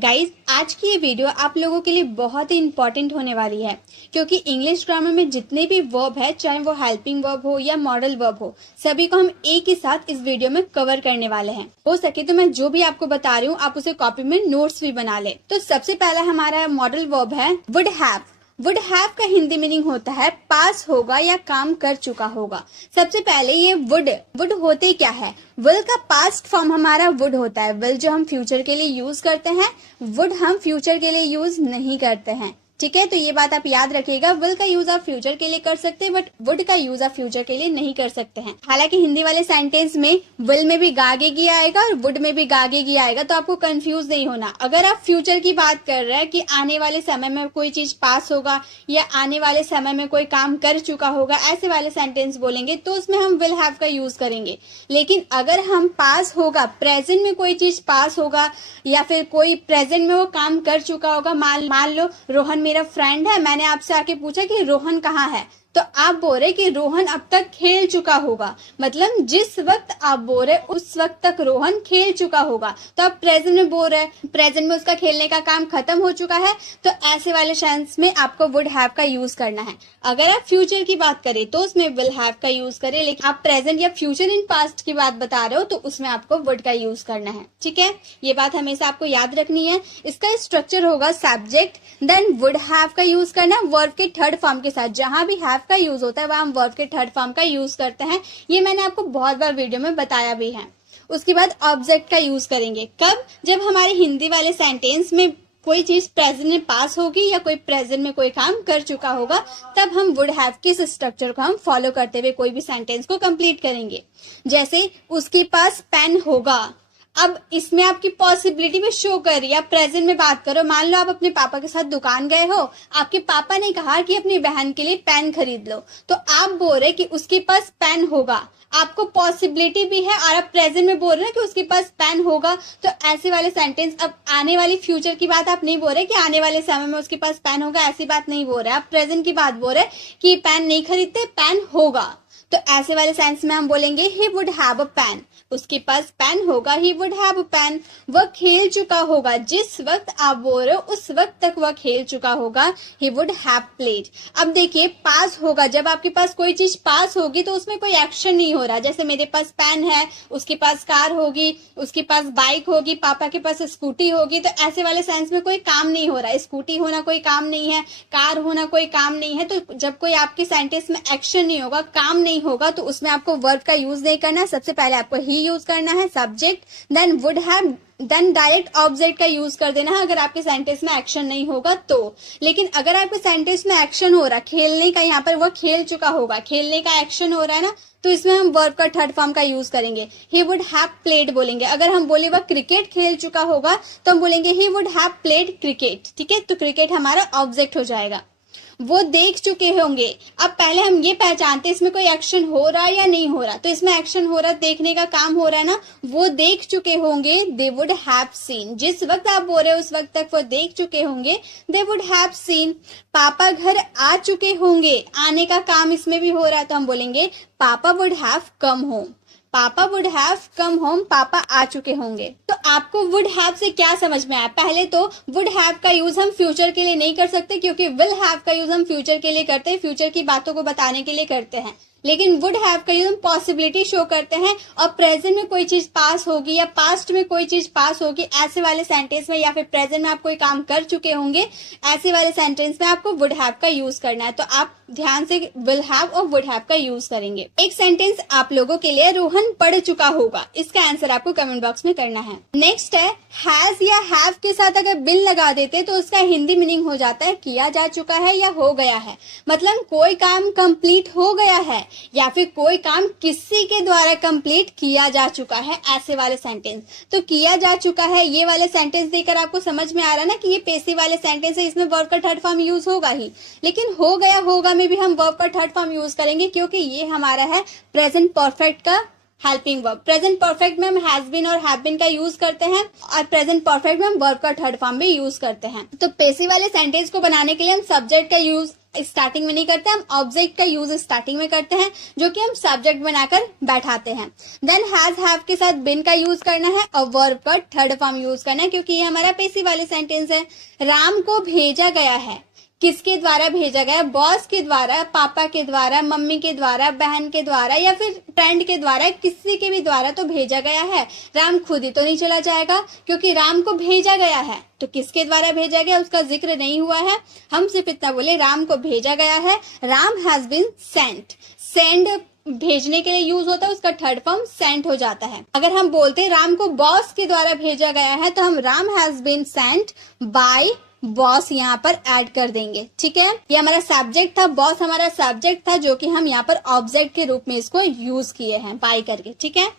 Guys, आज की ये वीडियो आप लोगों के लिए बहुत ही इंपॉर्टेंट होने वाली है, क्योंकि इंग्लिश ग्रामर में जितने भी वर्ब है, चाहे वो हेल्पिंग वर्ब हो या मॉडल वर्ब हो, सभी को हम एक ही साथ इस वीडियो में कवर करने वाले हैं। हो सके तो मैं जो भी आपको बता रही हूँ, आप उसे कॉपी में नोट्स भी बना ले। तो सबसे पहला हमारा मॉडल वर्ब है वुड हैव। वुड हैव का हिंदी मीनिंग होता है पास होगा या काम कर चुका होगा। सबसे पहले ये वुड होते क्या है? विल का पास्ट फॉर्म हमारा वुड होता है। विल जो हम फ्यूचर के लिए यूज करते हैं, वुड हम फ्यूचर के लिए यूज नहीं करते हैं। ठीक है, तो ये बात आप याद रखिएगा। विल का यूज आप फ्यूचर के लिए कर सकते हैं, बट वुड का यूज आप फ्यूचर के लिए नहीं कर सकते हैं। हालांकि हिंदी वाले सेंटेंस में विल में भी गागेगी आएगा और वुड में भी गागेगी आएगा, तो आपको कंफ्यूज नहीं होना। अगर आप फ्यूचर की बात कर रहे हैं कि आने वाले समय में कोई चीज पास होगा या आने वाले समय में कोई काम कर चुका होगा, ऐसे वाले सेंटेंस बोलेंगे तो उसमें हम विल हैव का यूज करेंगे। लेकिन अगर हम पास होगा, प्रेजेंट में कोई चीज पास होगा या फिर कोई प्रेजेंट में वो काम कर चुका होगा, मान लो रोहन मेरा फ्रेंड है, मैंने आपसे आके पूछा कि रोहन कहाँ है, तो आप बोल रहे कि रोहन अब तक खेल चुका होगा। मतलब जिस वक्त आप बोल रहे उस वक्त तक रोहन खेल चुका होगा, तो आप प्रेजेंट में बोल रहे हैं, प्रेजेंट में उसका खेलने का काम खत्म हो चुका है, तो ऐसे वाले सेंस में आपको वुड हैव का यूज करना है। अगर आप फ्यूचर की बात करें तो उसमें विल हैव का यूज करें, लेकिन आप प्रेजेंट या फ्यूचर इन पास्ट की बात बता रहे हो तो उसमें आपको वुड का यूज करना है। ठीक है, ये बात हमेशा आपको याद रखनी है। इसका स्ट्रक्चर होगा सब्जेक्ट, देन वुड हैव का यूज करना वर्ब के थर्ड फॉर्म के साथ। जहां भी हैव का यूज होता है वह हम वर्ब के थर्ड फॉर्म का यूज करते हैं। ये मैंने आपको बहुत बार वीडियो में बताया भी है। उसके बाद ऑब्जेक्ट का यूज करेंगे कब? जब हमारे हिंदी वाले सेंटेंस में कोई चीज प्रेजेंट में पास होगी या कोई प्रेजेंट में कोई काम कर चुका होगा, तब हम वुड हैव के स्ट्रक्चर को हम फॉलो करते हुए कोई भी सेंटेंस को कंप्लीट करेंगे। जैसे उसके पास पेन होगा। अब इसमें आपकी पॉसिबिलिटी में शो कर रही है। आप प्रेजेंट में बात करो, मान लो आप अपने पापा के साथ दुकान गए हो, आपके पापा ने कहा कि अपनी बहन के लिए पेन खरीद लो, तो आप बोल रहे कि उसके पास पेन होगा। आपको पॉसिबिलिटी भी है और आप प्रेजेंट में बोल रहे हैं कि उसके पास पेन होगा, तो ऐसे वाले सेंटेंस। अब आने वाली फ्यूचर की बात आप नहीं बोल रहे कि आने वाले समय में उसके पास पेन होगा, ऐसी बात नहीं बोल रहे। आप प्रेजेंट की बात बोल रहे कि पेन नहीं खरीदते, पेन होगा, तो ऐसे वाले सेंस में हम बोलेंगे he would have a pen. उसके पास पेन होगा, he would have a pen. वह खेल चुका होगा, जिस वक्त आप बोल रहे हो उस वक्त तक वह खेल चुका होगा, ही वुड हैव प्लेड। अब देखिए, पास होगा, जब आपके पास कोई चीज पास होगी तो उसमें कोई एक्शन नहीं हो रहा। जैसे मेरे पास पेन है, उसके पास कार होगी, उसके पास बाइक होगी, पापा के पास स्कूटी होगी, तो ऐसे वाले सेंस में कोई काम नहीं हो रहा है। स्कूटी होना कोई काम नहीं है, कार होना कोई काम नहीं है। तो जब कोई आपके सेंटेंस में एक्शन नहीं होगा, काम नहीं होगा, तो उसमें आपको वर्ब का यूज नहीं करना। सबसे पहले आपको ही यूज करना है subject, then would have, then direct object का यूज कर देना है अगर आपके सेंटेंस में एक्शन नहीं होगा तो। लेकिन अगर आपके सेंटेंस में एक्शन हो रहा है, खेलने का, यहाँ पर वह खेल चुका होगा, खेलने का एक्शन हो रहा है ना, तो इसमें हम वर्ब का थर्ड फॉर्म का यूज करेंगे। ही वुड हैव प्लेड बोलेंगे। अगर हम बोले वह क्रिकेट खेल चुका होगा तो हम बोलेंगे he would have played cricket. ठीक है, तो क्रिकेट हमारा ऑब्जेक्ट हो जाएगा। वो देख चुके होंगे। अब पहले हम ये पहचानते हैं इसमें कोई एक्शन हो रहा है या नहीं हो रहा, तो इसमें एक्शन हो रहा है, देखने का काम हो रहा है ना। वो देख चुके होंगे, दे वुड हैव सीन। जिस वक्त आप बोल रहे हो उस वक्त तक वो देख चुके होंगे, दे वुड हैव सीन। पापा घर आ चुके होंगे, आने का काम इसमें भी हो रहा है, तो हम बोलेंगे पापा वुड हैव कम होम। पापा वुड हैव कम होम, पापा आ चुके होंगे। तो आपको वुड हैव से क्या समझ में आया? पहले तो वुड हैव का यूज हम फ्यूचर के लिए नहीं कर सकते, क्योंकि विल हैव का यूज हम फ्यूचर के लिए करते हैं, फ्यूचर की बातों को बताने के लिए करते हैं। लेकिन वुड हैव का यूज हम पॉसिबिलिटी शो करते हैं और प्रेजेंट में कोई चीज पास होगी या पास्ट में कोई चीज पास होगी, ऐसे वाले सेंटेंस में, या फिर प्रेजेंट में आप कोई काम कर चुके होंगे, ऐसे वाले सेंटेंस में आपको वुड हैव का यूज करना है। तो आप ध्यान से विल हैव और वुड हैव का यूज करेंगे। एक सेंटेंस आप लोगों के लिए, रोहन पढ़ चुका होगा। इसका आंसर आपको कमेंट बॉक्स में करना है। नेक्स्ट है हैज या हैव के साथ अगर बिन लगा देते तो उसका हिंदी मीनिंग हो जाता है किया जा चुका है या हो गया है। मतलब कोई काम कंप्लीट हो गया है या फिर कोई काम किसी के द्वारा कंप्लीट किया जा चुका है, ऐसे वाले सेंटेंस। तो किया जा चुका है, ये वाले सेंटेंस देकर आपको समझ में आ रहा है ना कि ये पैसिव वाले सेंटेंस है, इसमें वर्ब का थर्ड फॉर्म यूज होगा ही। लेकिन हो गया होगा में भी हम वर्ब का थर्ड फॉर्म यूज करेंगे, क्योंकि ये हमारा है प्रेजेंट परफेक्ट का हेल्पिंग वर्ब। प्रेजेंट परफेक्ट में हम हैज बीन और हैव बीन का यूज करते हैं और प्रेजेंट परफेक्ट में हम वर्ब का थर्ड फॉर्म भी यूज करते हैं। तो पैसिव वाले सेंटेंस को बनाने के लिए हम सब्जेक्ट का यूज, स्टार्टिंग में नहीं करते, हम ऑब्जेक्ट का यूज स्टार्टिंग में करते हैं जो कि हम सब्जेक्ट बनाकर बैठाते हैं। देन हैव के साथ बिन का यूज करना है और वर्ब का थर्ड फॉर्म यूज करना है क्योंकि ये हमारा पैसिव वाले सेंटेंस है। राम को भेजा गया है, किसके द्वारा भेजा गया? बॉस के द्वारा, पापा के द्वारा, मम्मी के द्वारा, बहन के द्वारा या फिर फ्रेंड के द्वारा, किसी के भी द्वारा तो भेजा गया है। राम खुद ही तो नहीं चला जाएगा क्योंकि राम को भेजा गया है, तो किसके द्वारा भेजा गया उसका जिक्र नहीं हुआ है। हम सिर्फ इतना बोले राम को भेजा गया है, Ram has been sent. Send भेजने के लिए यूज होता है, उसका थर्ड फॉर्म सेंट हो जाता है। अगर हम बोलते राम को बॉस के द्वारा भेजा गया है तो हम Ram has been sent by boss यहाँ पर ऐड कर देंगे। ठीक है, ये हमारा सब्जेक्ट था, बॉस हमारा सब्जेक्ट था जो कि हम यहाँ पर ऑब्जेक्ट के रूप में इसको यूज किए हैं बाय करके। ठीक है,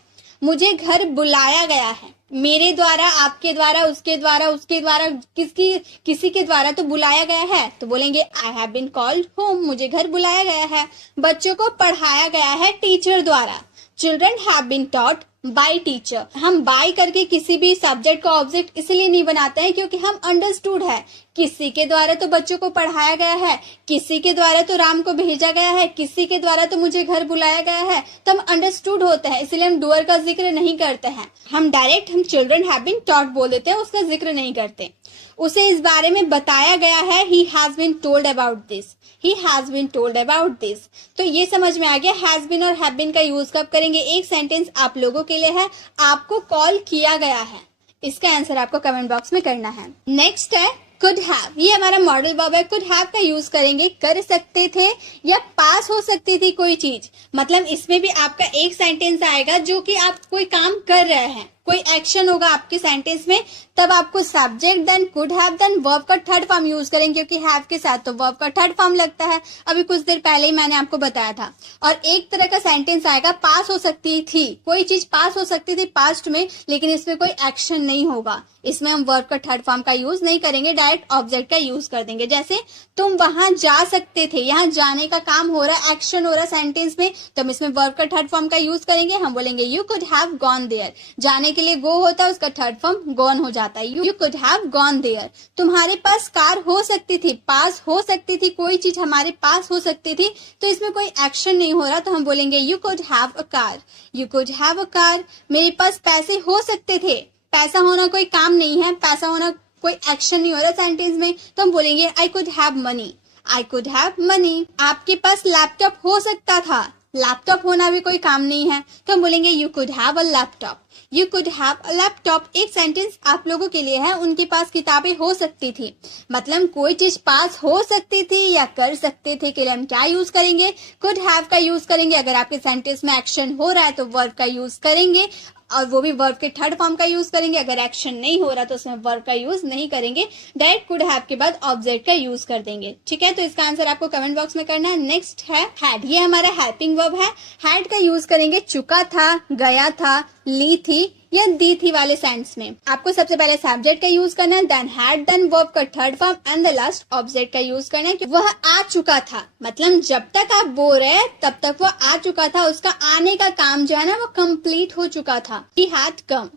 मुझे घर बुलाया गया है, मेरे द्वारा, आपके द्वारा, उसके द्वारा, उसके द्वारा, किसी के द्वारा तो बुलाया गया है, तो बोलेंगे I have been called home, मुझे घर बुलाया गया है। बच्चों को पढ़ाया गया है टीचर द्वारा, children have been taught by teacher. हम बाय करके किसी भी सब्जेक्ट का ऑब्जेक्ट इसलिए नहीं बनाते हैं क्योंकि हम अंडरस्टूड है, किसी के द्वारा तो बच्चों को पढ़ाया गया है, किसी के द्वारा तो राम को भेजा गया है, किसी के द्वारा तो मुझे घर बुलाया गया है, तो हम अंडरस्टूड होते हैं, इसलिए हम डूअर का जिक्र नहीं करते हैं। हम डायरेक्ट हम चिल्ड्रन हैव बीन टॉट बोल देते हैं, उसका जिक्र नहीं करते। उसे इस बारे में बताया गया है, he has been told about this, he has been told about this. तो ये समझ में आ गया हैज बीन और हैव बीन का यूज कब करेंगे। एक सेंटेंस आप लोगों के लिए है, आपको कॉल किया गया है, इसका आंसर आपको कमेंट बॉक्स में करना है। नेक्स्ट है कुड हैव, ये हमारा मॉडल वर्ब है। कुड हैव का यूज करेंगे कर सकते थे या पास हो सकती थी कोई चीज, मतलब इसमें भी आपका एक सेंटेंस आएगा जो कि आप कोई काम कर रहे हैं, कोई एक्शन होगा आपके सेंटेंस में, तब आपको subject then could have then verb का थर्ड फॉर्म यूज करेंगे क्योंकि हैव के साथ तो वर्ब का थर्ड फॉर्म लगता है। अभी कुछ देर पहले ही मैंने आपको बताया था। और एक तरह का सेंटेंस आएगा पास हो सकती थी, कोई चीज पास हो सकती थी पास्ट में, लेकिन इसमें कोई एक्शन नहीं होगा, इसमें हम वर्ब का थर्ड फॉर्म का यूज नहीं करेंगे, डायरेक्ट ऑब्जेक्ट का यूज कर देंगे। जैसे तुम वहां जा सकते थे, यहाँ जाने का काम हो रहा है, एक्शन हो रहा है सेंटेंस में, तो हम इसमें वर्ब का थर्ड फॉर्म का यूज करेंगे। हम बोलेंगे you could have gone there, जाने के लिए गो होता है, उसका थर्ड फॉर्म गॉन हो जाता है, you could have gone there. तुम्हारे पास कार हो सकती थी, पास हो सकती थी, कोई चीज हमारे पास हो सकती थी, तो इसमें कोई एक्शन नहीं हो रहा, तो हम बोलेंगे you could have a car, you could have a car. मेरे पास पैसे हो सकते थे, पैसा होना कोई काम नहीं है, पैसा होना कोई एक्शन नहीं हो रहा सेंटेंस में, तो हम बोलेंगे I could have money, I could have money. आपके पास लैपटॉप हो सकता था, लैपटॉप होना भी कोई काम नहीं है, तो हम बोलेंगे you could have a laptop, you could have a laptop. एक सेंटेंस आप लोगों के लिए है, उनके पास किताबें हो सकती थी, मतलब कोई चीज पास हो सकती थी या कर सकते थे के लिए हम क्या यूज करेंगे, कुड हैव का यूज करेंगे। अगर आपके सेंटेंस में एक्शन हो रहा है तो वर्ब का यूज करेंगे, और वो भी वर्ब के थर्ड फॉर्म का यूज करेंगे। अगर एक्शन नहीं हो रहा तो उसमें वर्ब का यूज नहीं करेंगे, डायरेक्ट कुड हैव के बाद ऑब्जेक्ट का यूज कर देंगे। ठीक है, तो इसका आंसर आपको कमेंट बॉक्स में करना है। नेक्स्ट है हैड, ये हमारा हेल्पिंग वर्ब है। हैड का यूज करेंगे चुका था, गया था, ली थी या दी थी वाले सेंस में। आपको सबसे पहले सब्जेक्ट का यूज करना है, देन हैड, देन वर्ब का third form and the last object का यूज करना है कि वह आ चुका था, मतलब जब तक आप बोल रहे हैं तब तक वो आ चुका था, उसका आने का काम जो है ना वो कंप्लीट हो चुका था। He had come,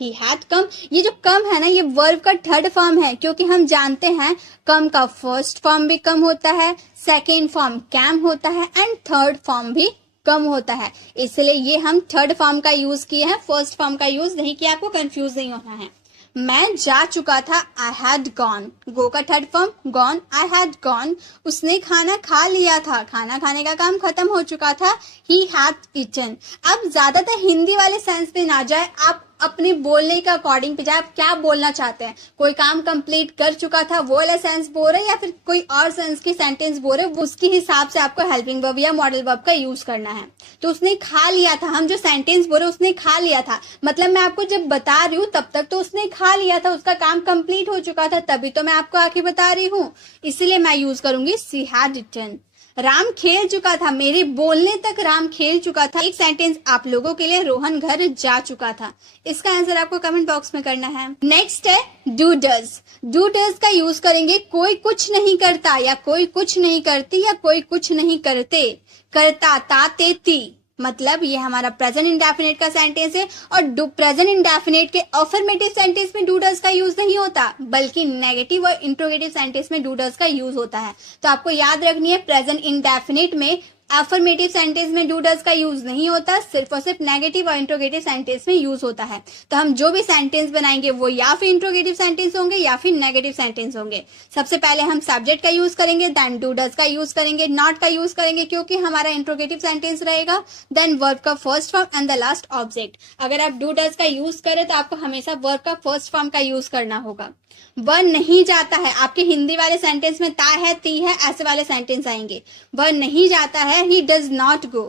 he had come। ये जो कम है ना ये वर्ब का थर्ड फॉर्म है, क्योंकि हम जानते हैं कम का फर्स्ट फॉर्म भी कम होता है, सेकेंड फॉर्म कैम होता है एंड थर्ड फॉर्म भी कम होता है, इसलिए ये हम थर्ड फॉर्म का यूज किए हैं, फर्स्ट फॉर्म का यूज नहीं किया। आपको कंफ्यूज नहीं होना है। मैं जा चुका था, आई हैड गॉन, गो का third form gone, I had gone. उसने खाना खा लिया था, खाना खाने का काम खत्म हो चुका था, ही हैड ईटन। अब ज्यादातर हिंदी वाले सेंस में ना जाए, आप अपने बोलने के अकॉर्डिंग पे जाए, आप क्या बोलना चाहते हैं। कोई काम कंप्लीट कर चुका था वो वाला सेंस बोल रहे हैं या फिर कोई और सेंस की सेंटेंस बोल रहे हैं, उसके हिसाब से आपको हेल्पिंग वर्ब या मॉडल वर्ब का यूज करना है। तो उसने खा लिया था, हम जो सेंटेंस बोल रहे उसने खा लिया था, मतलब मैं आपको जब बता रही हूँ तब तक तो उसने खा लिया था, उसका काम कंप्लीट हो चुका था, तभी तो मैं आपको आके बता रही हूँ, इसलिए मैं यूज करूंगी शी हैड ईटन। राम खेल चुका था, मेरे बोलने तक राम खेल चुका था। एक सेंटेंस आप लोगों के लिए, रोहन घर जा चुका था। इसका आंसर आपको कमेंट बॉक्स में करना है। नेक्स्ट है डू डज। डू डज का यूज करेंगे कोई कुछ नहीं करता या कोई कुछ नहीं करती या कोई कुछ नहीं करते। करता ता ते ती, मतलब ये हमारा प्रेजेंट इंडेफिनिट का सेंटेंस है और प्रेजेंट इंडेफिनिट के अफर्मेटिव सेंटेंस में डू डज का यूज नहीं होता, बल्कि नेगेटिव और इंट्रोगेटिव सेंटेंस में डू डज का यूज होता है। तो आपको याद रखनी है प्रेजेंट इंडेफिनिट में अफर्मेटिव सेंटेंस में डू डज का यूज नहीं होता, सिर्फ और सिर्फ नेगेटिव और इंट्रोगेटिव सेंटेंस में यूज होता है। तो हम जो भी सेंटेंस बनाएंगे वो या फिर इंट्रोगेटिव सेंटेंस होंगे या फिर नेगेटिव सेंटेंस होंगे। सबसे पहले हम सब्जेक्ट का यूज करेंगे, देन डू डज का यूज करेंगे, नॉट का यूज करेंगे क्योंकि हमारा इंट्रोगेटिव सेंटेंस रहेगा, देन वर्ब का first form and the last object. अगर आप डू डज का यूज करें तो आपको हमेशा वर्ब का फर्स्ट फॉर्म का यूज करना होगा। वह नहीं जाता है, आपके हिंदी वाले सेंटेंस में ता है, ती है, ऐसे वाले सेंटेंस आएंगे। वह नहीं जाता है, he does not go,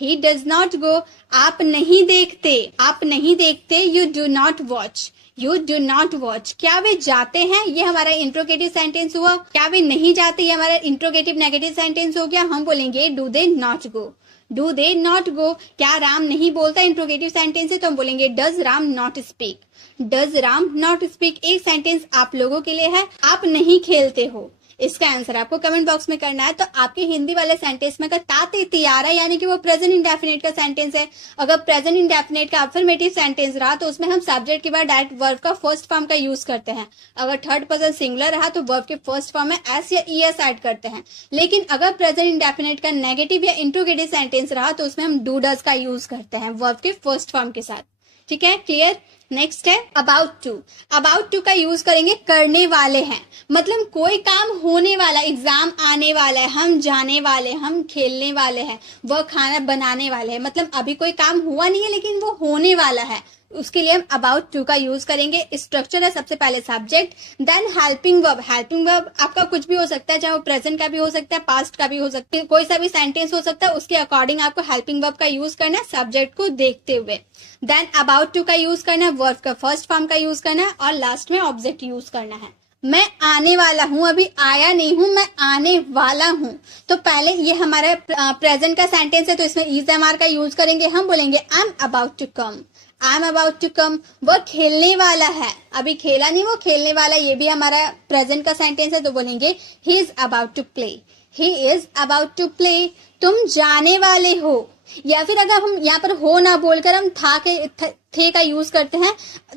he does not go. आप नहीं देखते, आप नहीं देखते, you do not watch, you do not watch. क्या वे जाते हैं, ये हमारा इंट्रोगेटिव सेंटेंस हुआ। क्या वे नहीं जाते, ये हमारा इंट्रोगेटिव नेगेटिव सेंटेंस हो गया। हम बोलेंगे do they not go, do they not go. क्या राम नहीं बोलता, इंट्रोगेटिव सेंटेंस है, तो हम बोलेंगे does Ram not speak, does Ram not speak. एक सेंटेंस आप लोगों के लिए है, आप नहीं खेलते हो। इसका आंसर आपको कमेंट बॉक्स में करना है। तो आपके हिंदी वाले सेंटेंस में का ताते तियारा यानी कि वो प्रेजेंट इंडेफिनिट का सेंटेंस है। अगर प्रेजेंट इंडेफिनिट का अफर्मेटिव सेंटेंस रहा तो उसमें हम सब्जेक्ट के बाद डायरेक्ट वर्ब का फर्स्ट फॉर्म का यूज करते हैं। अगर थर्ड पर्सन सिंगुलर रहा तो वर्ब के फर्स्ट फॉर्म में एस या ईएस ऐड करते हैं। लेकिन अगर प्रेजेंट इंडेफिनिट का नेगेटिव या इंट्रोगेटिव सेंटेंस रहा तो उसमें हम डू डज का यूज करते हैं वर्ब के फर्स्ट फॉर्म के साथ। ठीक है, क्लियर। नेक्स्ट है अबाउट टू। अबाउट टू का यूज करेंगे करने वाले हैं, मतलब कोई काम होने वाला, एग्जाम आने वाला है, हम जाने वाले, हम खेलने वाले हैं, वह खाना बनाने वाले हैं। मतलब अभी कोई काम हुआ नहीं है लेकिन वो होने वाला है, उसके लिए हम अबाउट टू का यूज करेंगे। स्ट्रक्चर है सबसे पहले subject, then helping verb. Helping verb आपका कुछ भी हो सकता है, चाहे वो प्रेजेंट का भी हो सकता है, पास्ट का भी हो सकता है, कोई सा भी सेंटेंस हो सकता है, उसके अकॉर्डिंग आपको हेल्पिंग वर्ब का यूज करना है सब्जेक्ट को देखते हुए। देन अबाउट टू का यूज करना है, वर्ब का फर्स्ट फॉर्म का यूज करना है और लास्ट में ऑब्जेक्ट यूज करना है। मैं आने वाला हूं, अभी आया नहीं हूं, मैं आने वाला हूं। तो पहले ये हमारा प्रेजेंट का सेंटेंस है तो इसमें इज एम आर का यूज करेंगे। हम बोलेंगे I am about to come, I am about to come. वह खेलने वाला है, अभी खेला नहीं, वो खेलने वाला, ये भी हमारा प्रेजेंट का सेंटेंस है तो बोलेंगे he is about to play, he is about to play. तुम जाने वाले हो, या फिर अगर हम यहाँ पर हो ना बोलकर हम थे का यूज करते हैं,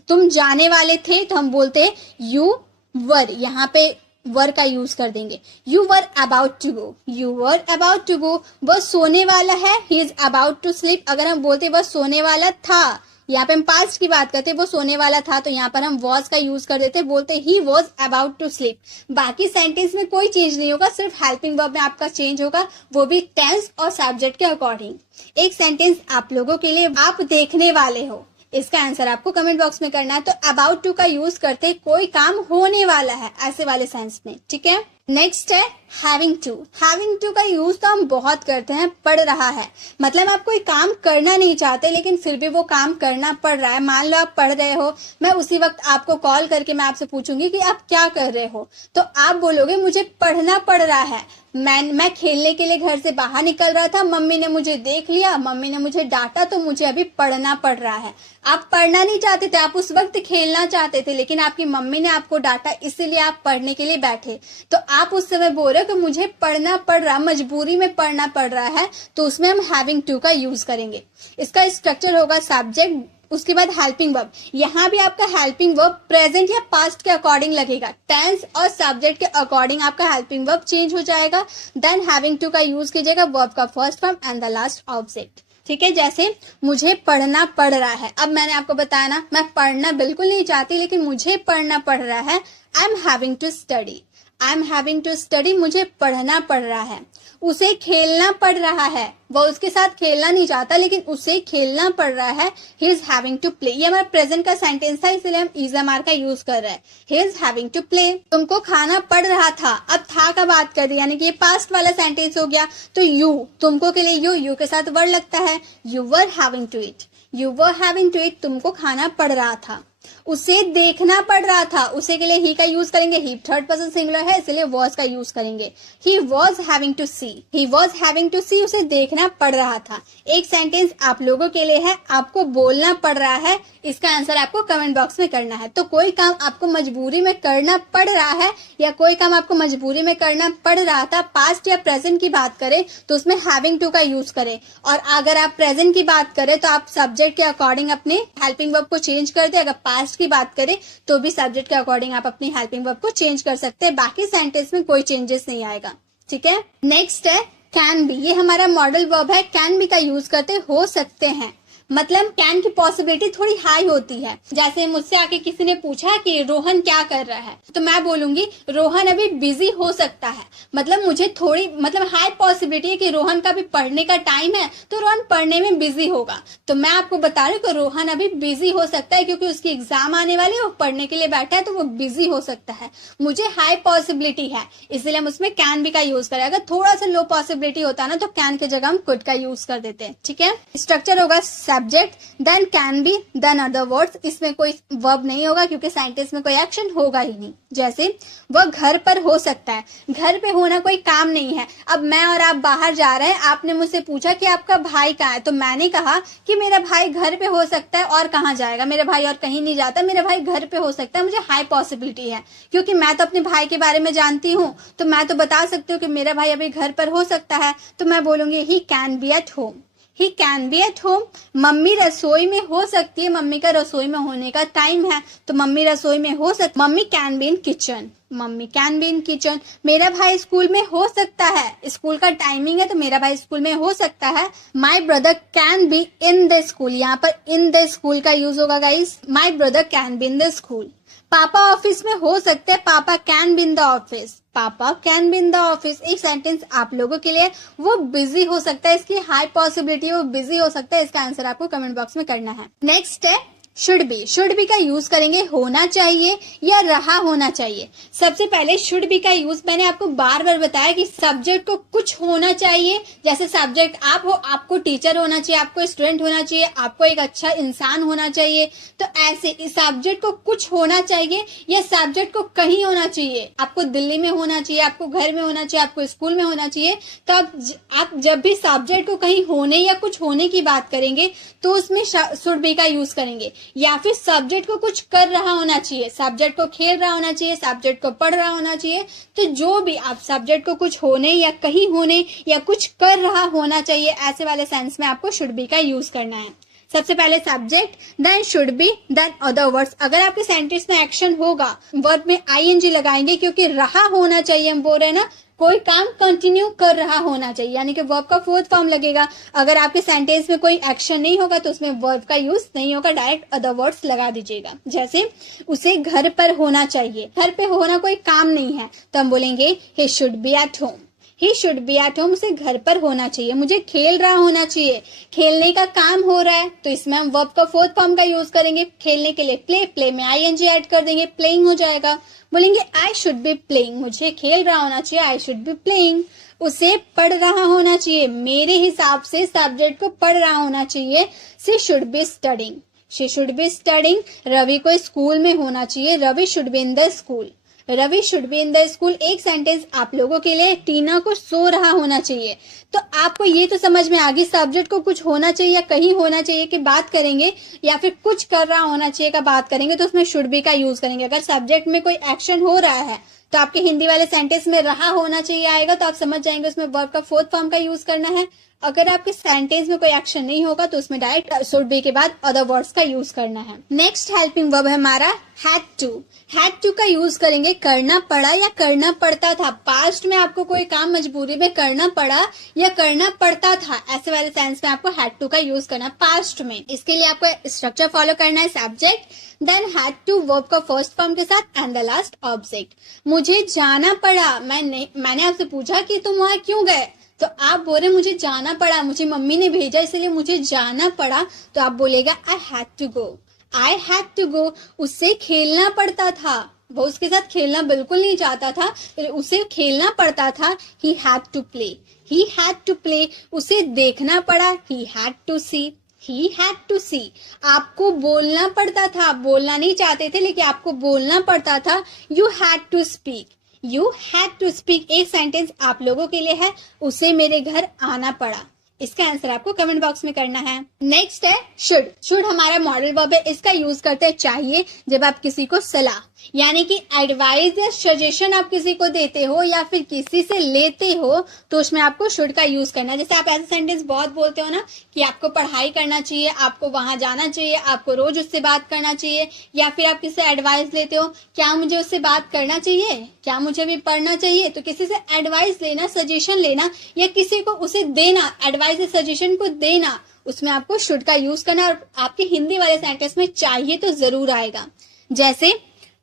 तुम जाने वाले थे तो हम बोलते हैं यू वर, यहाँ पे वर का यूज कर देंगे। You were about to go, you were about to go. वह सोने वाला है, he is about to sleep. अगर हम बोलते वह सोने वाला था, यहाँ पे हम पास्ट की बात करते, वो सोने वाला था, तो यहाँ पर हम वॉज का यूज कर देते, बोलते he was about to sleep. बाकी सेंटेंस में कोई चेंज नहीं होगा, सिर्फ हेल्पिंग वर्ब में आपका चेंज होगा, वो भी टेंस और सब्जेक्ट के अकॉर्डिंग। एक सेंटेंस आप लोगों के लिए, आप देखने वाले हो, इसका आंसर आपको कमेंट बॉक्स में करना है। तो अबाउट टू का यूज करते कोई काम होने वाला है ऐसे वाले सेंस में। ठीक है, नेक्स्ट है हैविंग टू। हैविंग टू का यूज तो हम बहुत करते हैं, पड़ रहा है, मतलब आप कोई काम करना नहीं चाहते लेकिन फिर भी वो काम करना पड़ रहा है। मान लो आप पढ़ रहे हो, मैं उसी वक्त आपको कॉल करके मैं आपसे पूछूंगी कि आप क्या कर रहे हो, तो आप बोलोगे मुझे पढ़ना पड़ रहा है। मैं खेलने के लिए घर से बाहर निकल रहा था, मम्मी ने मुझे देख लिया, मम्मी ने मुझे डांटा, तो मुझे अभी पढ़ना पड़ रहा है। आप पढ़ना नहीं चाहते थे, आप उस वक्त खेलना चाहते थे, लेकिन आपकी मम्मी ने आपको डांटा, इसीलिए आप पढ़ने के लिए बैठे। तो आप उस समय बोल रहे हो कि मुझे पढ़ना पड़ रहा, मजबूरी में पढ़ना पड़ रहा है, तो उसमें हम हैविंग टू का यूज करेंगे। इसका स्ट्रक्चर होगा सब्जेक्ट, उसके बाद हेल्पिंग वर्ब। यहाँ भी आपका हेल्पिंग वर्ब प्रेजेंट या पास्ट के अकॉर्डिंग लगेगा, टेंस और सब्जेक्ट के अकॉर्डिंग आपका हेल्पिंग वर्ब चेंज हो जाएगा। देन हैविंग टू का यूज कीजिएगा, वर्ब का first form and the last object. ठीक है, जैसे मुझे पढ़ना पड़ रहा है, अब मैंने आपको बताया ना, मैं पढ़ना बिल्कुल नहीं चाहती लेकिन मुझे पढ़ना पड़ रहा है। I am having to study, I am having to study, मुझे पढ़ना पड़ रहा है। उसे खेलना पड़ रहा है, वो उसके साथ खेलना नहीं चाहता लेकिन उसे खेलना पड़ रहा है। He is having to play, ये हमारा प्रेजेंट का सेंटेंस था इसलिए हम इज एम आर का यूज कर रहे हैं। He is having to play. तुमको खाना पड़ रहा था, अब था का बात कर दी, यानी कि ये पास्ट वाला सेंटेंस हो गया। तो यू, तुमको के लिए यू के साथ वर्ड लगता है, you were having to eat, you were having to eat, तुमको खाना पड़ रहा था। उसे देखना पड़ रहा था, उसे के लिए ही का यूज करेंगे, ही थर्ड पर्सन सिंगुलर है इसलिए वॉज का यूज करेंगे। He was having to see, he was having to see, उसे देखना पड़ रहा था। एक सेंटेंस आप लोगों के लिए है, आपको बोलना पड़ रहा है, इसका आंसर आपको कमेंट बॉक्स में करना है। तो कोई काम आपको मजबूरी में करना पड़ रहा है या कोई काम आपको मजबूरी में करना पड़ रहा था, पास्ट या प्रेजेंट की बात करें तो उसमें हैविंग टू का यूज करें, और अगर आप प्रेजेंट की बात करें तो आप सब्जेक्ट के अकॉर्डिंग अपने हेल्पिंग वर्ब को चेंज कर दे। अगर पास्ट की बात करें तो भी सब्जेक्ट के अकॉर्डिंग आप अपनी हेल्पिंग वर्ब को चेंज कर सकते हैं, बाकी सेंटेंस में कोई चेंजेस नहीं आएगा। ठीक है, नेक्स्ट है कैन बी। ये हमारा मॉडल वर्ब है, कैन बी का यूज करते हो सकते हैं, मतलब कैन की पॉसिबिलिटी थोड़ी हाई होती है। जैसे मुझसे आके किसी ने पूछा कि रोहन क्या कर रहा है, तो मैं बोलूंगी रोहन अभी बिजी हो सकता है, मतलब मुझे थोड़ी हाई पॉसिबिलिटी है कि रोहन का भी पढ़ने का टाइम है तो रोहन पढ़ने में बिजी होगा। तो मैं आपको बता रही हूँ कि रोहन अभी बिजी हो सकता है क्योंकि उसकी एग्जाम आने वाली है, वो पढ़ने के लिए बैठा है तो वो बिजी हो सकता है। मुझे हाई पॉसिबिलिटी है इसलिए हम उसमें कैन बी का यूज करें। अगर थोड़ा सा लो पॉसिबिलिटी होता ना तो कैन की जगह हम कुड का यूज कर देते हैं। ठीक है, स्ट्रक्चर होगा subject, then can be, then other words. इसमें कोई वर्ब नहीं होगा क्योंकि सेंटेंस में कोई एक्शन होगा ही नहीं। जैसे वह घर पर हो सकता है, घर पे होना कोई काम नहीं है। अब मैं और आप बाहर जा रहे हैं, आपने मुझसे पूछा कि आपका भाई कहाँ है, तो मैंने कहा कि मेरा भाई घर पे हो सकता है, और कहाँ जाएगा, मेरा भाई और कहीं नहीं जाता, मेरा भाई घर पे हो सकता है। मुझे हाई पॉसिबिलिटी है क्योंकि मैं तो अपने भाई के बारे में जानती हूँ, तो मैं तो बता सकती हूँ कि मेरा भाई अभी घर पर हो सकता है, तो मैं बोलूंगी he can be at home, he can be at home. Mummy रसोई में हो सकती है, मम्मी का रसोई में होने का टाइम है तो मम्मी रसोई में हो सकती, mummy can be in kitchen, mummy can be in kitchen. मेरा भाई स्कूल में हो सकता है, स्कूल का टाइमिंग है तो मेरा भाई स्कूल में हो सकता है। My brother can be in the school, यहाँ पर इन द स्कूल का यूज होगा guys, my brother can be in the school. Papa office में हो सकते हैं, papa can be in the office, papa can be in the office. एक sentence आप लोगों के लिए, वो बिजी हो सकता है, इसकी हाई पॉसिबिलिटी है वो बिजी हो सकता है, इसका आंसर आपको कमेंट बॉक्स में करना है। नेक्स्ट है शुड बी। शुड बी का यूज करेंगे होना चाहिए या रहा होना चाहिए। सबसे पहले शुड बी का यूज मैंने आपको बार बार बताया कि सब्जेक्ट को कुछ होना चाहिए, जैसे सब्जेक्ट आप हो, आपको टीचर होना चाहिए, आपको स्टूडेंट होना चाहिए, आपको एक अच्छा इंसान होना चाहिए। तो ऐसे सब्जेक्ट को कुछ होना चाहिए या सब्जेक्ट को कहीं होना चाहिए, आपको दिल्ली में होना चाहिए, आपको घर में होना चाहिए, आपको स्कूल में होना चाहिए। तो आप जब भी सब्जेक्ट को कहीं होने या कुछ होने की बात करेंगे तो उसमें शुड बी का यूज करेंगे। या फिर सब्जेक्ट को कुछ कर रहा होना चाहिए, सब्जेक्ट को खेल रहा होना चाहिए, सब्जेक्ट को पढ़ रहा होना चाहिए। तो जो भी आप सब्जेक्ट को कुछ होने या कहीं होने या कुछ कर रहा होना चाहिए, ऐसे वाले सेंस में आपको शुड बी का यूज करना है। सबसे पहले subject, then should be, then other words. अगर आपके सेंटेंस में एक्शन होगा, वर्ब में आईएनजी लगाएंगे क्योंकि रहा होना चाहिए, हम बोल रहे हैं ना कोई काम कंटिन्यू कर रहा होना चाहिए, यानी कि वर्ब का फोर्थ फॉर्म लगेगा। अगर आपके सेंटेंस में कोई एक्शन नहीं होगा तो उसमें वर्ब का यूज नहीं होगा, डायरेक्ट अदर वर्ड्स लगा दीजिएगा। जैसे उसे घर पर होना चाहिए, घर पे होना कोई काम नहीं है तो हम बोलेंगे he should be at home, he should be at home, उसे घर पर होना चाहिए। मुझे खेल रहा होना चाहिए, खेलने का काम हो रहा है तो इसमें हम वर्ब का फोर्थ फॉर्म का यूज करेंगे। खेलने के लिए प्ले, प्ले में आईएनजी ऐड कर देंगे, प्लेइंग हो जाएगा। बोलेंगे आई शुड बी प्लेइंग, मुझे खेल रहा होना चाहिए, आई शुड बी प्लेइंग। उसे पढ़ रहा होना चाहिए, मेरे हिसाब से सब्जेक्ट को पढ़ रहा होना चाहिए, she should be studying, she should be studying. Ravi को स्कूल में होना चाहिए, Ravi should be in the school, Ravi should be in the school. एक सेंटेंस आप लोगों के लिए, टीना को सो रहा होना चाहिए। तो आपको ये तो समझ में आ गई, सब्जेक्ट को कुछ होना चाहिए या कहीं होना चाहिए की बात करेंगे या फिर कुछ कर रहा होना चाहिए का बात करेंगे तो उसमें शुड बी का यूज करेंगे। अगर सब्जेक्ट में कोई एक्शन हो रहा है तो आपके हिंदी वाले सेंटेंस में रहा होना चाहिए आएगा, तो आप समझ जाएंगे उसमें वर्ब का फोर्थ फॉर्म का यूज करना है। अगर आपके सेंटेंस में कोई एक्शन नहीं होगा तो उसमें डायरेक्ट शुड बी के बाद अदर वर्ड्स का यूज करना है। नेक्स्ट हेल्पिंग वर्ब है हमारा हैड टू। हैड टू का यूज करेंगे करना पड़ा या करना पड़ता था। पास्ट में आपको कोई काम मजबूरी में करना पड़ा या करना पड़ता था, ऐसे वाले सेंस में आपको हैड टू का यूज करना है पास्ट में। इसके लिए आपको स्ट्रक्चर फॉलो करना है, subject, then had to verb का फर्स्ट फॉर्म के साथ एंड द लास्ट ऑब्जेक्ट। मुझे जाना पड़ा, मैंने आपसे पूछा कि तुम वहां क्यों गए, तो आप बोल रहे मुझे जाना पड़ा, मुझे मम्मी ने भेजा इसलिए मुझे जाना पड़ा, तो आप बोलेगा I had to go, I had to go. उससे खेलना पड़ता था, वो उसके साथ खेलना बिल्कुल नहीं चाहता था, उसे खेलना पड़ता था, he had to play, he had to play. उसे देखना पड़ा, he had to see, He had to see. आपको बोलना पड़ता था, आप बोलना नहीं चाहते थे लेकिन आपको बोलना पड़ता था. You had to speak. You had to speak एक सेंटेंस आप लोगों के लिए है, उसे मेरे घर आना पड़ा. इसका आंसर आपको कमेंट बॉक्स में करना है. नेक्स्ट है शुड. शुड हमारा मॉडल वर्ब है. इसका यूज करते हैं चाहिए जब आप किसी को सलाह यानी कि एडवाइस या सजेशन आप किसी को देते हो या फिर किसी से लेते हो तो उसमें आपको शुड का यूज करना है. जैसे आप ऐसे सेंटेंस बहुत बोलते हो ना कि आपको पढ़ाई करना चाहिए, आपको वहां जाना चाहिए, आपको रोज उससे बात करना चाहिए, या फिर आप किसी से एडवाइस लेते हो क्या मुझे उससे बात करना चाहिए, क्या मुझे भी पढ़ना चाहिए. तो किसी से एडवाइस लेना, सजेशन लेना या किसी को उसे देना, एडवाइस या सजेशन को देना, उसमें आपको शुड का यूज करना. और आपके हिंदी वाले सेंटेंस में चाहिए तो जरूर आएगा. जैसे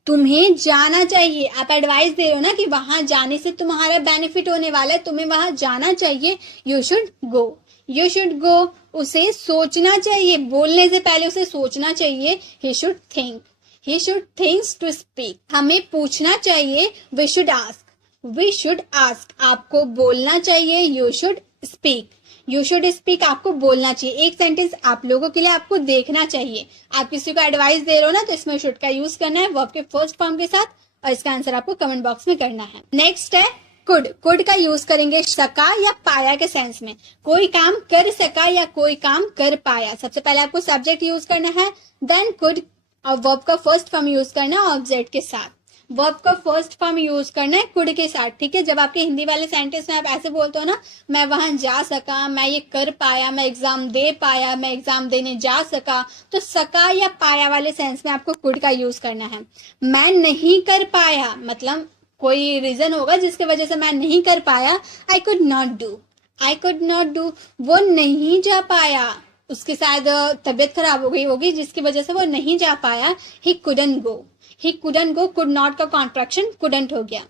तुम्हें जाना चाहिए, आप एडवाइस दे रहे हो ना कि वहां जाने से तुम्हारा बेनिफिट होने वाला है, तुम्हें वहां जाना चाहिए. You should go. You should go. उसे सोचना चाहिए, बोलने से पहले उसे सोचना चाहिए. He should think. He should thinks to speak. हमें पूछना चाहिए. We should ask. We should ask. आपको बोलना चाहिए. You should speak. You should speak. आपको बोलना चाहिए. एक सेंटेंस आप लोगों के लिए आपको देखना चाहिए. आप किसी को एडवाइस दे रहे हो ना तो इसमें शुड का यूज करना है वर्ब के फर्स्ट फॉर्म के साथ और इसका आंसर आपको कमेंट बॉक्स में करना है. नेक्स्ट है कुड. कुड का यूज करेंगे सका या पाया के सेंस में. कोई काम कर सका या कोई काम कर पाया. सबसे पहले आपको सब्जेक्ट यूज करना है, देन कुड और वर्ब का फर्स्ट फॉर्म यूज करना है ऑब्जेक्ट के साथ. वर्ब का फर्स्ट फॉर्म यूज करना है कुड के साथ. ठीक है, जब आपके हिंदी वाले सेंटेंस में आप ऐसे बोलते हो ना मैं वहां जा सका, मैं ये कर पाया, मैं एग्जाम दे पाया, मैं एग्जाम देने जा सका, तो सका या पाया वाले सेंस में आपको कुड का यूज करना है. मैं नहीं कर पाया मतलब कोई रीजन होगा जिसकी वजह से मैं नहीं कर पाया. I could not do. I could not do. वो नहीं जा पाया, उसके शायद तबीयत खराब हो गई होगी जिसकी वजह से वो नहीं जा पाया. He couldn't go. He couldn't go. Could not का कॉन्ट्रैक्शन कुडंट हो गया.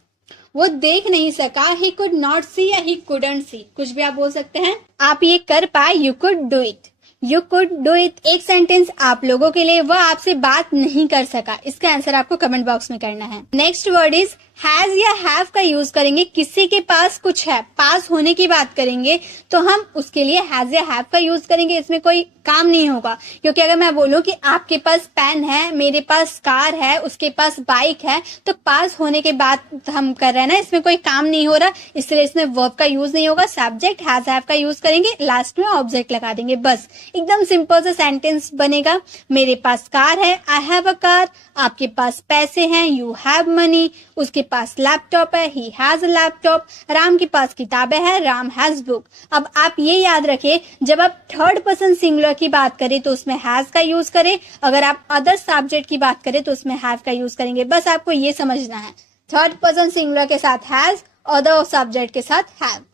वो देख नहीं सका. ही कुड नॉट सी या ही कुडंट सी, कुछ भी आप बोल सकते हैं. आप ये कर पाए. You could do it. You could do it. एक सेंटेंस आप लोगों के लिए, वह आपसे बात नहीं कर सका. इसका आंसर आपको कमेंट बॉक्स में करना है. नेक्स्ट वर्ड इज हैज या हैव का यूज करेंगे. किसी के पास कुछ है, पास होने की बात करेंगे तो हम उसके लिए हैज या हैव का यूज करेंगे. इसमें कोई काम नहीं होगा क्योंकि अगर मैं बोलूं कि आपके पास पेन है, मेरे पास कार है, उसके पास बाइक है, तो पास होने के बाद हम कर रहे हैं ना, इसमें कोई काम नहीं हो रहा, इसलिए इसमें वर्ब का यूज नहीं होगा. सब्जेक्ट हैज हैव का यूज करेंगे, लास्ट में ऑब्जेक्ट लगा देंगे. बस एकदम सिंपल सा सेंटेंस बनेगा. मेरे पास कार है, आई हैव अ कार. आपके पास पैसे हैं, यू हैव मनी. उसके पास लैपटॉप है, he has a laptop. Ram के पास किताबें हैं, राम हैज बुक. अब आप ये याद रखें जब आप थर्ड पर्सन सिंगुलर की बात करें तो उसमें हैज का यूज करें, अगर आप अदर सब्जेक्ट की बात करें तो उसमें हैव का यूज करेंगे. बस आपको ये समझना है, थर्ड पर्सन सिंगुलर के साथ हैज, अदर सब्जेक्ट के साथ हैव.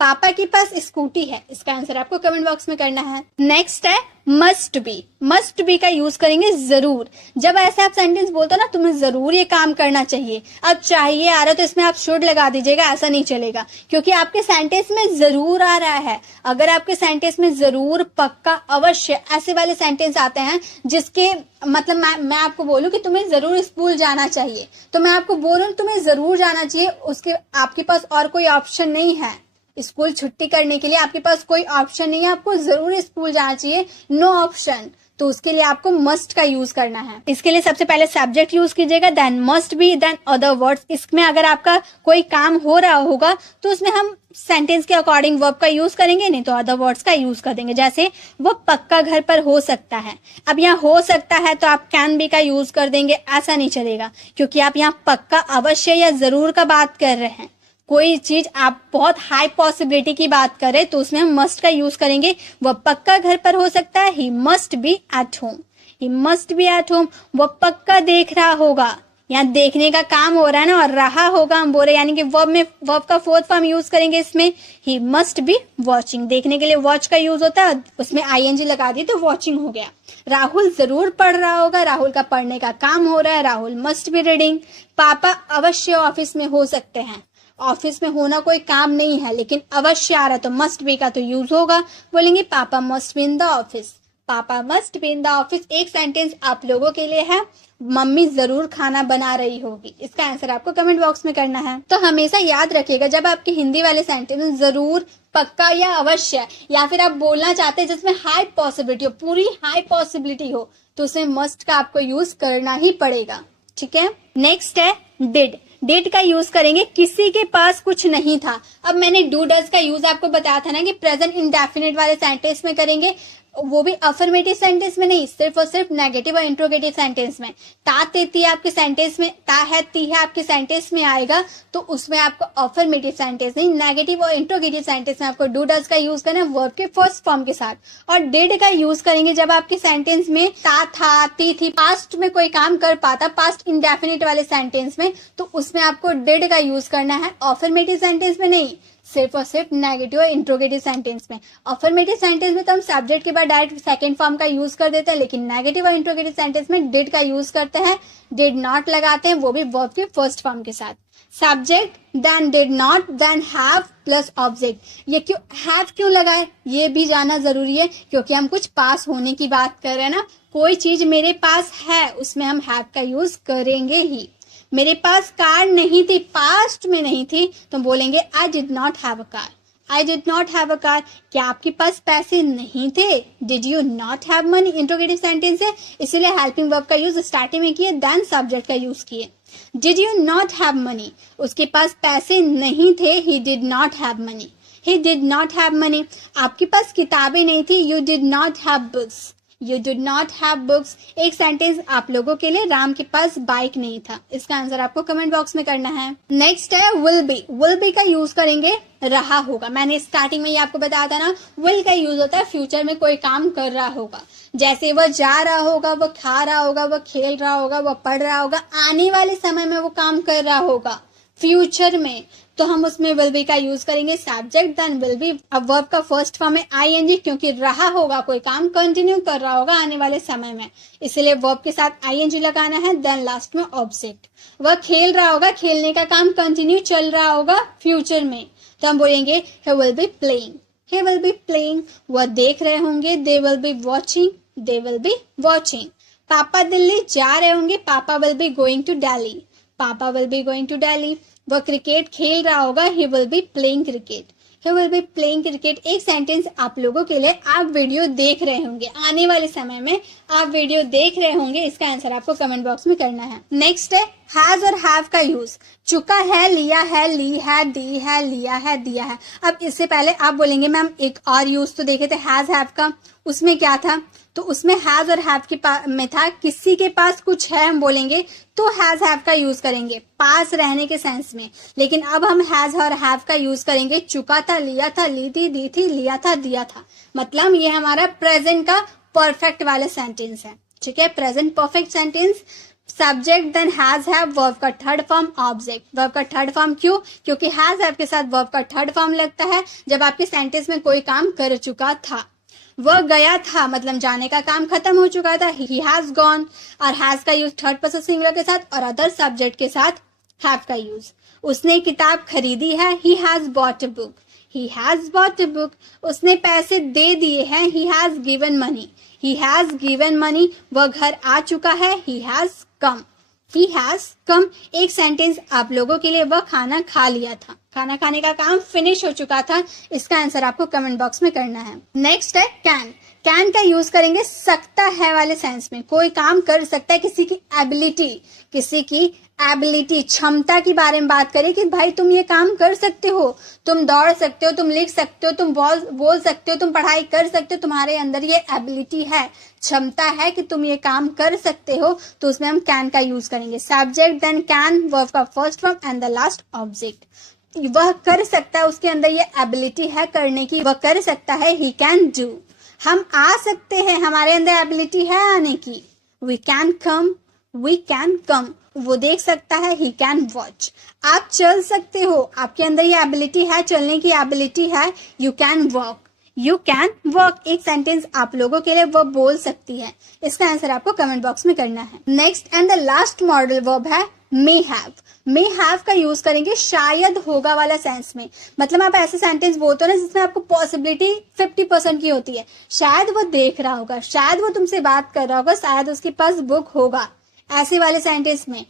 पापा के पास स्कूटी है. इसका आंसर आपको कमेंट बॉक्स में करना है. नेक्स्ट है मस्ट बी. मस्ट बी का यूज करेंगे जरूर. जब ऐसा आप सेंटेंस बोलते हो ना तुम्हें जरूर ये काम करना चाहिए, अब चाहिए आ रहा है तो इसमें आप शुड लगा दीजिएगा, ऐसा नहीं चलेगा क्योंकि आपके सेंटेंस में जरूर आ रहा है. अगर आपके सेंटेंस में जरूर, पक्का, अवश्य ऐसे वाले सेंटेंस आते हैं जिसके मतलब मैं आपको बोलूं कि तुम्हें जरूर स्कूल जाना चाहिए, तो मैं आपको बोलूं तुम्हें जरूर जाना चाहिए, उसके आपके पास और कोई ऑप्शन नहीं है. स्कूल छुट्टी करने के लिए आपके पास कोई ऑप्शन नहीं है, आपको जरूर स्कूल जाना चाहिए, नो ऑप्शन. तो उसके लिए आपको मस्ट का यूज करना है. इसके लिए सबसे पहले सब्जेक्ट यूज कीजिएगा, then must be, then other words. इसमें अगर आपका कोई काम हो रहा होगा तो उसमें हम सेंटेंस के अकॉर्डिंग वर्ब का यूज करेंगे, नहीं तो अदर वर्ड्स का यूज कर देंगे. जैसे वो पक्का घर पर हो सकता है. अब यहाँ हो सकता है तो आप कैन बी का यूज कर देंगे, ऐसा नहीं चलेगा क्योंकि आप यहाँ पक्का, अवश्य या जरूर का बात कर रहे हैं. कोई चीज आप बहुत हाई पॉसिबिलिटी की बात करें तो उसमें हम मस्ट का यूज करेंगे. वह पक्का घर पर हो सकता है. He must be at home. He must be at home. वह पक्का देख रहा होगा. यहाँ देखने का काम हो रहा है ना, और रहा होगा हम बोल रहे, यानी कि वर्ब का फोर्थ फॉर्म यूज करेंगे इसमें. He must be watching. देखने के लिए वॉच का यूज होता है, उसमें आईएनजी लगा दिए तो वॉचिंग हो गया. राहुल जरूर पढ़ रहा होगा. राहुल का पढ़ने का काम हो रहा है. Rahul must be reading. पापा अवश्य ऑफिस में हो सकते हैं. ऑफिस में होना कोई काम नहीं है लेकिन अवश्य आ रहा है तो मस्ट बी का तो यूज होगा. बोलेंगे papa must be in the office. Papa must be in the office. एक सेंटेंस आप लोगों के लिए है, मम्मी जरूर खाना बना रही होगी। इसका आंसर आपको कमेंट बॉक्स में करना है। तो हमेशा याद रखिएगा, जब आपके हिंदी वाले सेंटेंस जरूर, पक्का या अवश्य या फिर आप बोलना चाहते हैं जिसमें हाई पॉसिबिलिटी हो, पूरी हाई पॉसिबिलिटी हो, तो उसमें मस्ट का आपको यूज करना ही पड़ेगा। ठीक है, नेक्स्ट है डिड। डिड का यूज करेंगे किसी के पास कुछ नहीं था। अब मैंने डू डज का यूज आपको बताया था ना कि प्रेजेंट इंडेफिनिट वाले सेंटेंस में करेंगे, वो भी अफर्मेटिव सेंटेंस में नहीं, सिर्फ और सिर्फ नेगेटिव और इंट्रोगेटिव सेंटेंस में। ता तेती आपके सेंटेंस में, ता है ती है आपके सेंटेंस में आएगा, तो उसमें आपको अफर्मेटिव सेंटेंस नहीं, नेगेटिव और इंट्रोगेटिव सेंटेंस में आपको डू डज का यूज करना है वर्ब के फर्स्ट फॉर्म के साथ। और डिड का यूज करेंगे जब आपके सेंटेंस में ता था ती थी, पास्ट में कोई काम कर पाता, पास्ट इंडेफिनिट वाले सेंटेंस में, तो उसमें आपको डिड का यूज करना है, अफर्मेटिव सेंटेंस में नहीं, सिर्फ और सिर्फ नेगेटिव और इंट्रोगेटिव सेंटेंस में। अफर्मेटिव सेंटेंस में तो हम सब्जेक्ट के बाद डायरेक्ट सेकंड फॉर्म का यूज कर देते हैं, लेकिन नेगेटिव और इंट्रोगेटिव सेंटेंस में डिड का यूज करते हैं, डिड नॉट लगाते हैं, वो भी वर्ब के फर्स्ट फॉर्म के साथ। Subject then did not then have plus object. ये क्यों हैव क्यों लगाए, ये भी जानना जरूरी है, क्योंकि हम कुछ पास होने की बात कर रहे हैं ना। कोई चीज मेरे पास है, उसमें हम हैव का यूज करेंगे ही। मेरे पास कार नहीं थी, पास्ट में नहीं थी, तो बोलेंगे I did not have a car. I did not have a car. क्या आपके पास पैसे नहीं थे? Did you not have money, interrogative sentence है, इसीलिए हेल्पिंग वर्ब का यूज स्टार्टिंग में किए, देन सब्जेक्ट का यूज किए। Did you not have money, उसके पास पैसे नहीं थे, he did not have money. He did not have money. आपके पास किताबें नहीं थी, you did not have books. You did not have books। एक सेंटेंस आप लोगों के लिए, राम के पास बाइक नहीं था। इसका आंसर आपको कमेंट बॉक्स में करना है। नेक्स्ट है will be। will be का यूज करेंगे रहा होगा। मैंने स्टार्टिंग में ही आपको बताया था ना, will का यूज होता है फ्यूचर में कोई काम कर रहा होगा, जैसे वह जा रहा होगा, वह खा रहा होगा, वह खेल रहा होगा, वह पढ़ रहा होगा, आने वाले समय में वो काम कर रहा होगा फ्यूचर में, तो हम उसमें विल बी का यूज करेंगे सब्जेक्ट देन विल बी। अब वर्ब का फर्स्ट फॉर्म है आईएनजी, क्योंकि रहा होगा, कोई काम कंटिन्यू कर रहा होगा आने वाले समय में, इसलिए वर्ब के साथ आईएनजी लगाना है, देन लास्ट में ऑब्जेक्ट। वह खेल रहा होगा, खेलने का काम कंटिन्यू चल रहा होगा फ्यूचर में, तो हम बोलेंगे he will be playing। he will be playing। वह देख रहे होंगे, they will be watching। they will be watching। पापा दिल्ली जा रहे होंगे, पापा will be going to Delhi। पापा will be going to Delhi। वह क्रिकेट खेल रहा होगा, he will be playing cricket। he will be playing cricket। एक सेंटेंस आप लोगों के लिए, आप वीडियो देख रहे होंगे, आने वाले समय में आप वीडियो देख रहे होंगे। इसका आंसर आपको कमेंट बॉक्स में करना है। नेक्स्ट है हैज और हैव का यूज। चुका है, लिया है, ली है, दी है, लिया है, दिया है। अब इससे पहले आप बोलेंगे मैम एक और यूज तो देखे थे हैज हैव का, उसमें क्या था? तो उसमें हैज और हैव के में था किसी के पास कुछ है, हम बोलेंगे तो हैज हैव का यूज करेंगे पास रहने के सेंस में। लेकिन अब हम हैज और हैव का यूज करेंगे चुका था, लिया था, ली थी, दी थी, लिया था, दिया था। मतलब ये हमारा प्रेजेंट का परफेक्ट वाले सेंटेंस है। ठीक है, present perfect sentence, subject then has have, verb का थर्ड फॉर्म ऑब्जेक्ट। वर्ब का थर्ड फॉर्म क्यों? क्योंकि हैज हैव के साथ वर्ब का थर्ड फॉर्म लगता है जब आपके सेंटेंस में कोई काम कर चुका था। वह गया था, मतलब जाने का काम खत्म हो चुका था, he has gone। और हैज का यूज थर्ड पर्सन सिंगुलर के साथ और अदर सब्जेक्ट के साथ हैव का यूज। उसने किताब खरीदी है, he has bought a book। he has bought a book। उसने पैसे दे दिए हैं, he has given money। he has given money। वह घर आ चुका है, he has come। he has come। एक सेंटेंस आप लोगों के लिए, वह खाना खा लिया था, खाना खाने का काम फिनिश हो चुका था। इसका आंसर आपको कमेंट बॉक्स में करना है। नेक्स्ट है कैन। कैन का यूज करेंगे सकता है वाले सेंस में, कोई काम कर सकता है, किसी की एबिलिटी, किसी की एबिलिटी, क्षमता के बारे में बात करें कि भाई तुम ये काम कर सकते हो, तुम दौड़ सकते हो, तुम लिख सकते हो, तुम बोल सकते हो, तुम पढ़ाई कर सकते हो, तुम्हारे अंदर ये एबिलिटी है, क्षमता है कि तुम ये काम कर सकते हो, तो उसमें हम कैन का यूज करेंगे। सब्जेक्ट देन कैन, वर्ब का first form and the last object. वह कर सकता है, उसके अंदर ये एबिलिटी है करने की, वह कर सकता है, ही कैन डू। हम आ सकते हैं, हमारे अंदर एबिलिटी है आने की, we can come, we can come. वो देख सकता है, ही कैन वॉच। आप चल सकते हो, आपके अंदर ये एबिलिटी है, चलने की एबिलिटी है, you can walk, you can walk. एक सेंटेंस आप लोगों के लिए, वो बोल सकती है। इसका आंसर आपको कमेंट बॉक्स में करना है। Next and the last modal verb है मे हैव का यूज करेंगे शायद होगा वाला सेंस में। मतलब आप ऐसे सेंटेंस बोलते हो ना जिसमें आपको पॉसिबिलिटी 50% की होती है। शायद वो देख रहा होगा, शायद वो तुमसे बात कर रहा होगा, शायद उसके पास बुक होगा। ऐसे वाले सेंटेंस में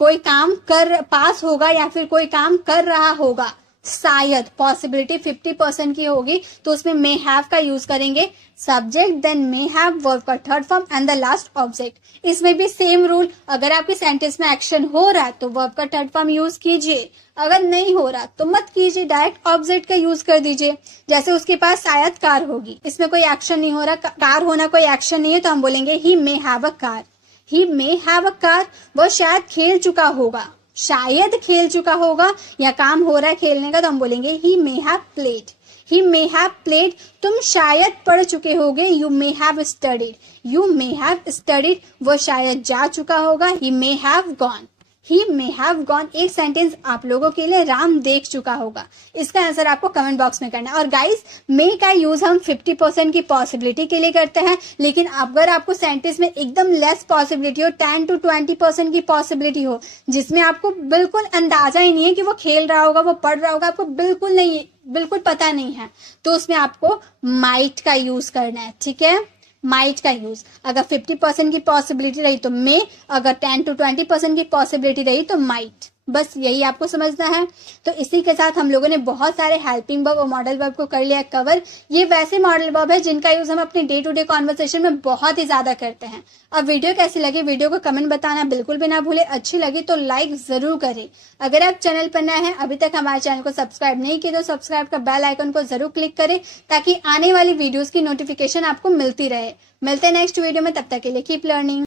कोई काम कर पास होगा या फिर कोई काम कर रहा होगा, शायद पॉसिबिलिटी 50% की होगी, तो उसमें मे हैव का यूज करेंगे। Subject then may have, verb का third form and the last object. इसमें भी सेम रूल, अगर आपके सेंटेंस में एक्शन हो रहा है तो वर्ब का थर्ड फॉर्म यूज कीजिए, अगर नहीं हो रहा तो मत कीजिए, डायरेक्ट ऑब्जेक्ट का यूज कर दीजिए। जैसे उसके पास शायद कार होगी, इसमें कोई एक्शन नहीं हो रहा, कार होना कोई एक्शन नहीं है, तो हम बोलेंगे he may have a car. He may have a car, वो शायद खेल चुका होगा, शायद खेल चुका होगा या काम हो रहा है खेलने का, तो हम बोलेंगे he may have played. He may have played, तुम शायद पढ़ चुके होगे। You may have studied, you may have studied, वो शायद जा चुका होगा। He may have gone, he may have gone. एक सेंटेंस आप लोगों के लिए, राम देख चुका होगा। इसका आंसर आपको कमेंट बॉक्स में करना है। और गाइस, मे का यूज हम 50% की पॉसिबिलिटी के लिए करते हैं, लेकिन अगर आपको सेंटेंस में एकदम लेस पॉसिबिलिटी हो, 10 to 20% की पॉसिबिलिटी हो, जिसमें आपको बिल्कुल अंदाजा ही नहीं है कि वो खेल रहा होगा, वो पढ़ रहा होगा, आपको बिल्कुल पता नहीं है, तो उसमें आपको माइट का यूज करना है। ठीक है, माइट का यूज। अगर 50% की पॉसिबिलिटी रही तो मे, अगर 10 to 20% की पॉसिबिलिटी रही तो माइट। बस यही आपको समझना है। तो इसी के साथ हम लोगों ने बहुत सारे हेल्पिंग वर्ब और मॉडल वर्ब को कर लिया कवर। ये वैसे मॉडल वर्ब है जिनका यूज हम अपने डे टू डे कॉन्वर्सेशन में बहुत ही ज्यादा करते हैं। अब वीडियो कैसी लगी, वीडियो को कमेंट बताना बिल्कुल भी ना भूले। अच्छी लगी तो लाइक जरूर करें। अगर आप चैनल पर नए हैं, अभी तक हमारे चैनल को सब्सक्राइब नहीं किया, तो सब्सक्राइब का बेल आइकन को जरूर क्लिक करें, ताकि आने वाली वीडियोस की नोटिफिकेशन आपको मिलती रहे। मिलते हैं नेक्स्ट वीडियो में, तब तक के लिए कीप लर्निंग।